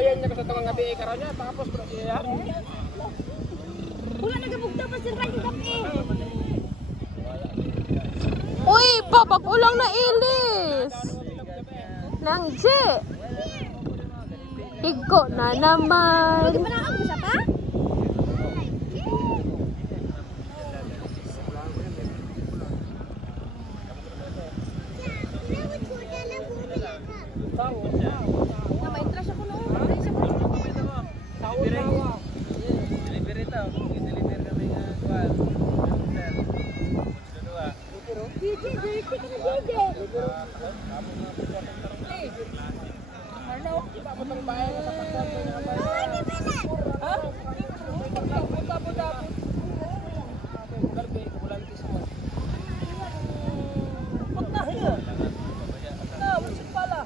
Bayan niya sa tawang gabi karon niya tapos bro siya. Wala nagabugta pa sila yung gabi. Uy, papag-ulang na ilis. Nang J. Higo na naman. Manakag mo siya pa? Na may trash ako noon. Delivery taw. Deliver kami nga kuan. DJ, dirty ka na DJ. Ano? Kita mo tong bayan sa pagkat ng bayan. Ha? Puta. Garbe bulan ti sa. Puta hiyo. Na, wala pala.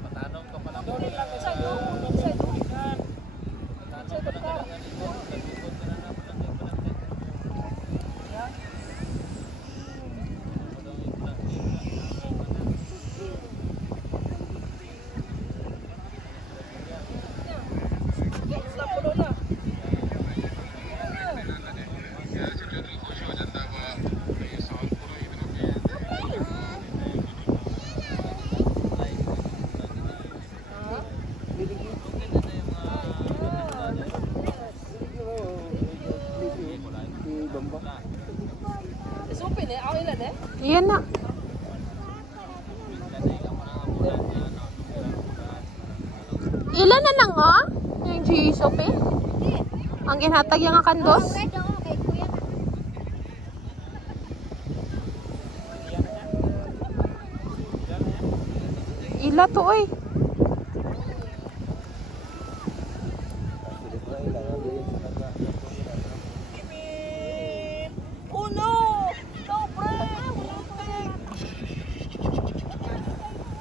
Patanong ka pala. Doon lang sa Supin eh, awil na eh. Iyan na. Ilan na lang oh? Yung G-Soap eh? Ang ginhatag yung kandos? Red ako kay kuya. Ila to oy. Oh no! No break!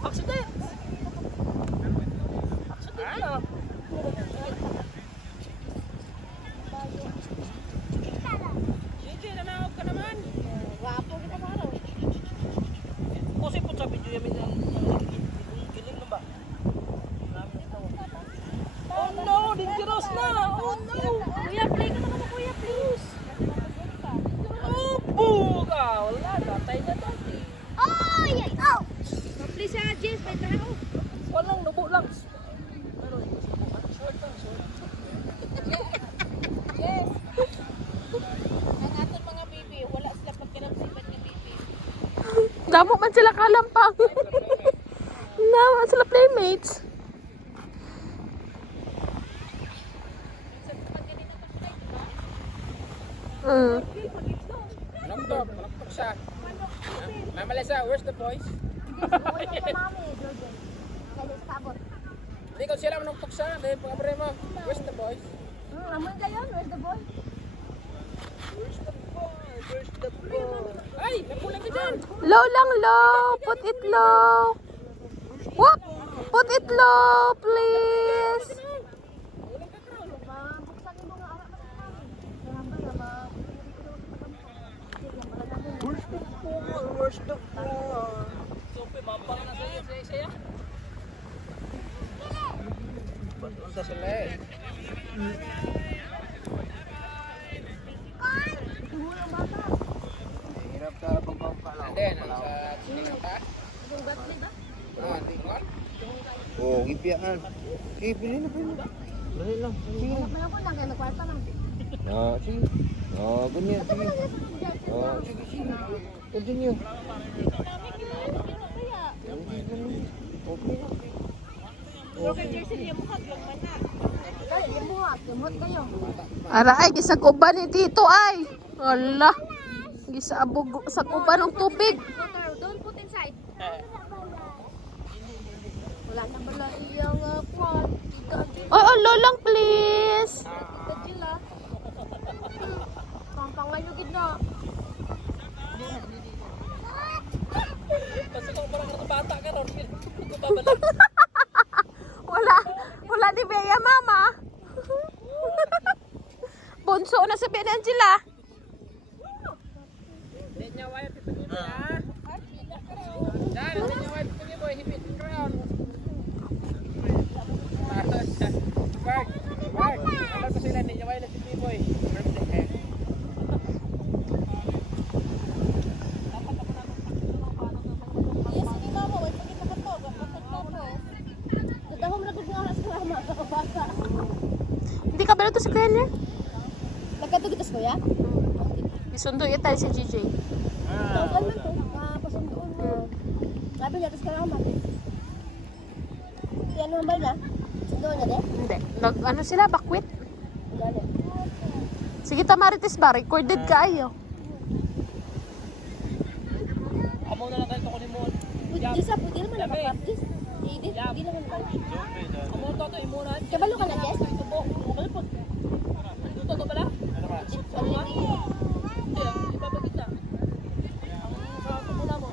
Accident. Ano? Sige, nanawag ka naman. Wapo kita maro. Kasi po sa video yung giling na ba? Oh no, dangerous na! Oh no! Kuya, play ka naman kuya, please. Oh, buga! Wala, tatay na dati. Oh, yeah. Oh! Please, Jess, may tao. Walang nubo lang. Pero yung subukan, short lang, short. Yes. Ang aton mga baby, wala sila pagkinamsipan ng baby. Damo man sila kalampang. Naman sila playmates. Namdok, malaktok siya. Mama Lisa, where's the boys? Hindi ko sila manuktok siya. Dahil pang-abre mo. Where's the boys? Amoy kayo, where's the boy? Where's the boy? Where's the boy? Ay! Napulang ka dyan! Low lang, low. Put it low. Whoop! Put it low, please. Where's the boy? So, mampang na sa'yo, saya. Ba't unta sila eh? Hirap ka pagpapaka lang. Hindi, nasa siningan ka? Ah, di ko? Oh, gipiyaan. Eh, pili na. Dali lang. Sige. Ah, sige. Ah, ganyan. Sige. Ah, sige. Continue. Ara ay gisaguban ni Tito ay. Ala. Gisabog sa kuban ng tubig. Don't put inside. Wala na pala iyang kwan. Oy, olo lang please. Kajila. Pampangayo gid na. Kasi kung parang bata ka ron, Wala di Bea mama. Bunso na sa Angela. Hindi niya wire, pipin niyo ba? Dahil, hindi niya wire, pipin niyo ba? Hipit. ba ito si Kuya niya? Nagkatugitas ko ya? Isundo yun tayo si GJ. Tawag man to. Pasundoon mo. Sabi niya, tapos kalaman. Si ano hambal na? Sundoon niya de? Hindi. Ano sila? Bakwit? Gano'n. Sige, Tamarites ba? Recorded ka ayo. Amo na lang kayo ito kunin mo. Pwede sa, pwede naman nakapractice. Hindi naman nakapractice. Amo ito ito imunan. Kabalo ka na, Jess? Ito po. Ano po? Ito pala? Hindi, ibabagit na. Ang sa muna mo.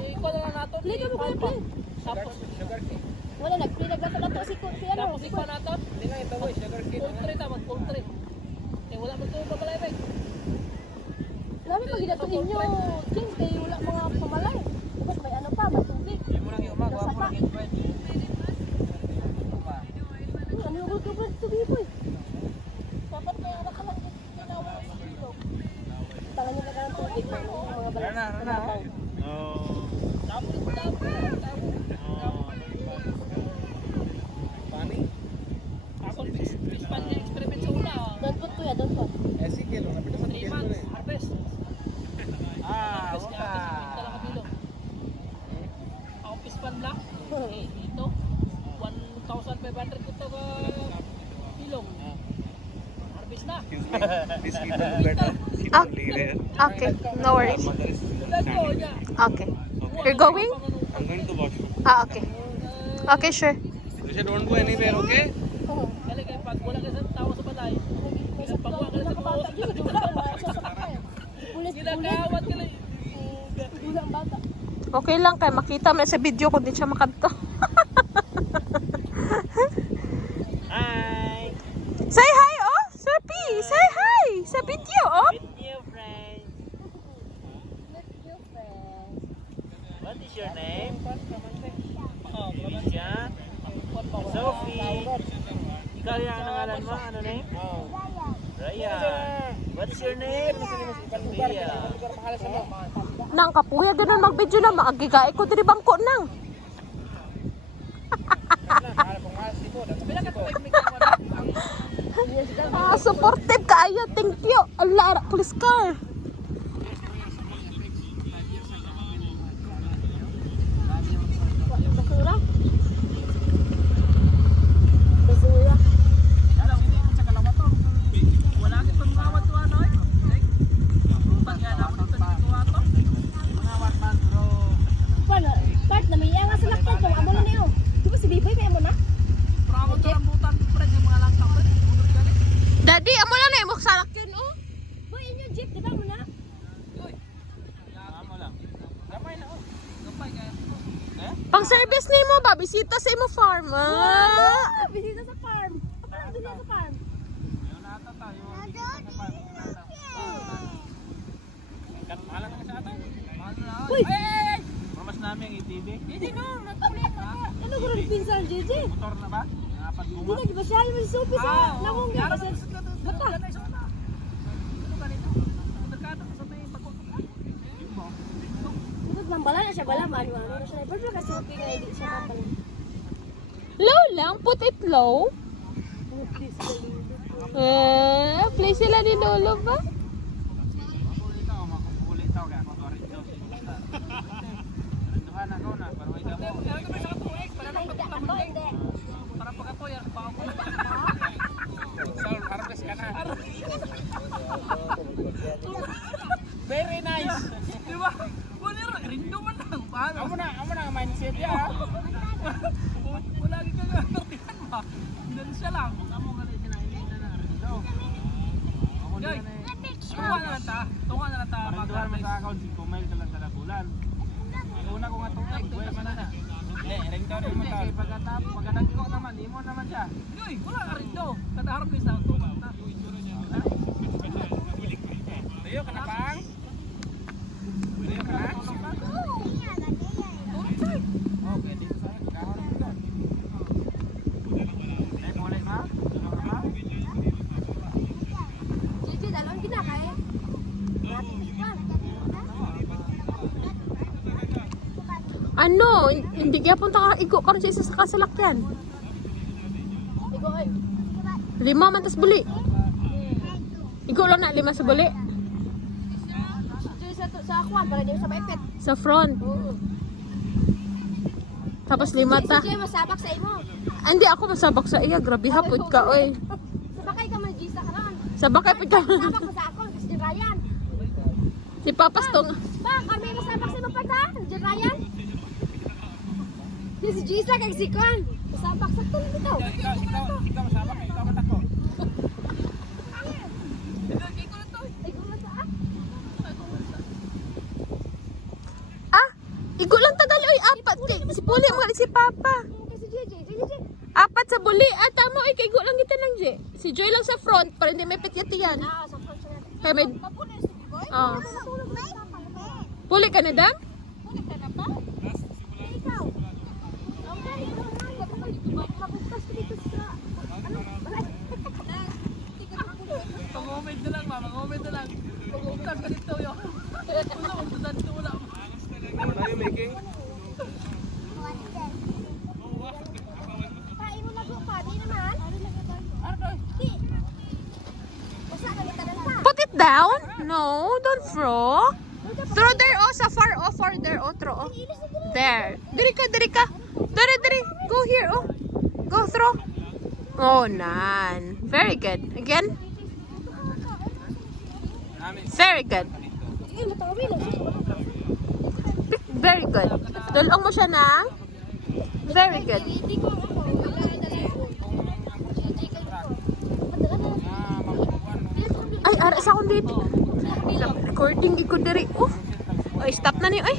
Ikaw na lang nato. Play ka mo kaya, play. Tapos, Wala, nag-play naglato-lato. Si ano? tapos ikaw nato. Hindi nga ito boy, sugar cane. Poultry naman, poultry. Eh, wala mo ito pamalay. Namin pag hinato ninyo, Jess, kaya wala mga pamalay. Tapos may ano pa, may tubig. Nasa pa. Ano yung gulog ka tubig po eh? Dapat may anak ka lang ginawa sa ilog. Tangan nyo na ka ng tubig mo, mga balas. Ako, fish pan niya experiment sa una. Don't put kuya, don't put. 3 months, harvest. Harvest niya, harvest talaga bilo. Ako fish pan lang. Eh, dito, 1,500 ko ito ka bilong. Harvest na. Okay. No worries. Tulad ko niya. Okay. You're going? I'm going to wash. Okay. Okay, sure. You don't go anywhere, okay? Kali kayo pag wala ka sa tao sa balay. Pagwa ka sa tao sa balay. Ginagawat ka lang. Ulang bata. Okay lang kay makita mo sa video kung di siya makadto. Hi! Say hi, oh! Sir P! Say hi! Sa video, oh! Meet new friends. What is your name? Alicia? Sophie? Ikaw yung nangalan mo? Ano name? Raya. What is your name? Raya. Nang kapuya ganun mag-video na maagigae ko diri bangko nang. Supportive kaayo. Thank you. Allah, police car. Basura. Basura. Wala ka itong mawat to ano eh. Pagyan ako dito sa tuwa to. Mga watman bro. Paano? Part na may nga sa lakyan kung amo na niyo. Di ba si Biboy may amo na? Pramo to rambutan friend yung mga langkang ba? Bunot galit. Daddy, amo lang na imong salak yun, oh. Boy, inyo jeep, di ba mo na? Uy. Amo lang. Gamay na oh. Gamay kaya. Pang service nimo ba bisita sa imo farm. Ah. Bisita sa farm. Paano din sa farm? Yun ata tayo. Mahal na sa atin. Mahal na. Uy! Hey! Promas namin ang ITV. Hindi no, nagkulit na. Ano ko rin pinsan, JJ? Motor na ba? Apat Hindi guma. na, di ba siya? Yung supi sa nakong nga. Kasi, bata. Ano ganito? Nagkata sa may pagkot. Ito, nambala na siya, bala, ano na siya. Pero kasi supi nga, hindi siya kapal. Low lang, put it low. Play sila ni Lolo ba? Makulit ako, makukulit ako. Kaya ako to rin daw. Tuhan ako na, para may damo. Kaya kami sa katuig, para nang pagkakamuling. Para pagkatuig, baka ko na. Sal, harvest ka na. Very nice. Di ba? Wala rin, rindo man lang. Amo na ang mindset niya. Wala rin ka nga. Doon siya lang. Amo ka rin sinahin na rindo. Yoy, tunga na lang ta. Tunga na lang ta. Pagduhan mo sa account, 5 mile ka lang kada bulan. Una ko nga tungkay, buhay naman na. Ring daw rin mo ta. Pagkadagko naman, di mo naman siya. Yoy, wala ka rin daw. Kada harvest na. Tunga na. Tayo ka na pang? Tayo ka na? Okay, dito sa kahon mo doon. Eh, mulay ma? Tulong ka ma? JJ, dalawang ginakay. Ano? Hindi kaya punta ka igo karon sa isa sa kasalakyan. Igo, ay. 5 man tas buli. Ikaw lang na 5 sa buli. Sa akuan, para di mo sa maipit. Sa front. Oo. Tapos 5 ta. Si Jay, masabak sa imo. Hindi ako masabak sa iya. Grabe hapod ka, oy. Sabakay ka man, Gisa ka ron. Sabakay pa ka. Sabak mo sa ako, kasi si Ryan. Si Papas tong. Ba, kami masabak sa imo pa ta? Si Ryan. Si Gisa kay si Kwan. Masabak sa tulong ito. Ikaw masama, ikaw matako. Ay, kumasa ah. Ah, igo lang tagal oy. 4. Si Puli mo si Papa. Kasi si JJ. 4 sa buli. Ah, tamo ay kay igo lang kita lang je. Si Joy lang sa front para hindi may pityatiyan. Ah, sa front siya natin. Kay may Mapunin si Boy. Ah. Natulog na yun. Puli ka na dam? Punin ka na ba? Ikaw. Okay, ikaw na. Mapagpas ka dito sa... Ano? Balay. Pag-comment na lang, ma. Pag-comment na lang. Pag-comment ka dito, yo. Wala, magdadaan dito, wala. Ano tayo making? Pain mo lago pa, di naman. Ano? Di. Basta kami tanan pa. Put it down? No, don't throw. Throw there, oh, sa far, oh, far there, oh, throw, oh. There. Diri ka, diri ka. Diri. Go here, oh. Go throw. Oh, nan. Very good. Again. Very good. Sige, matawi lang. Very good. Tulong mo siya na. Very good. Hindi ko ako. Ay, ara sa akong dito. Recording, iko diri. Oh, stop na niyo, eh.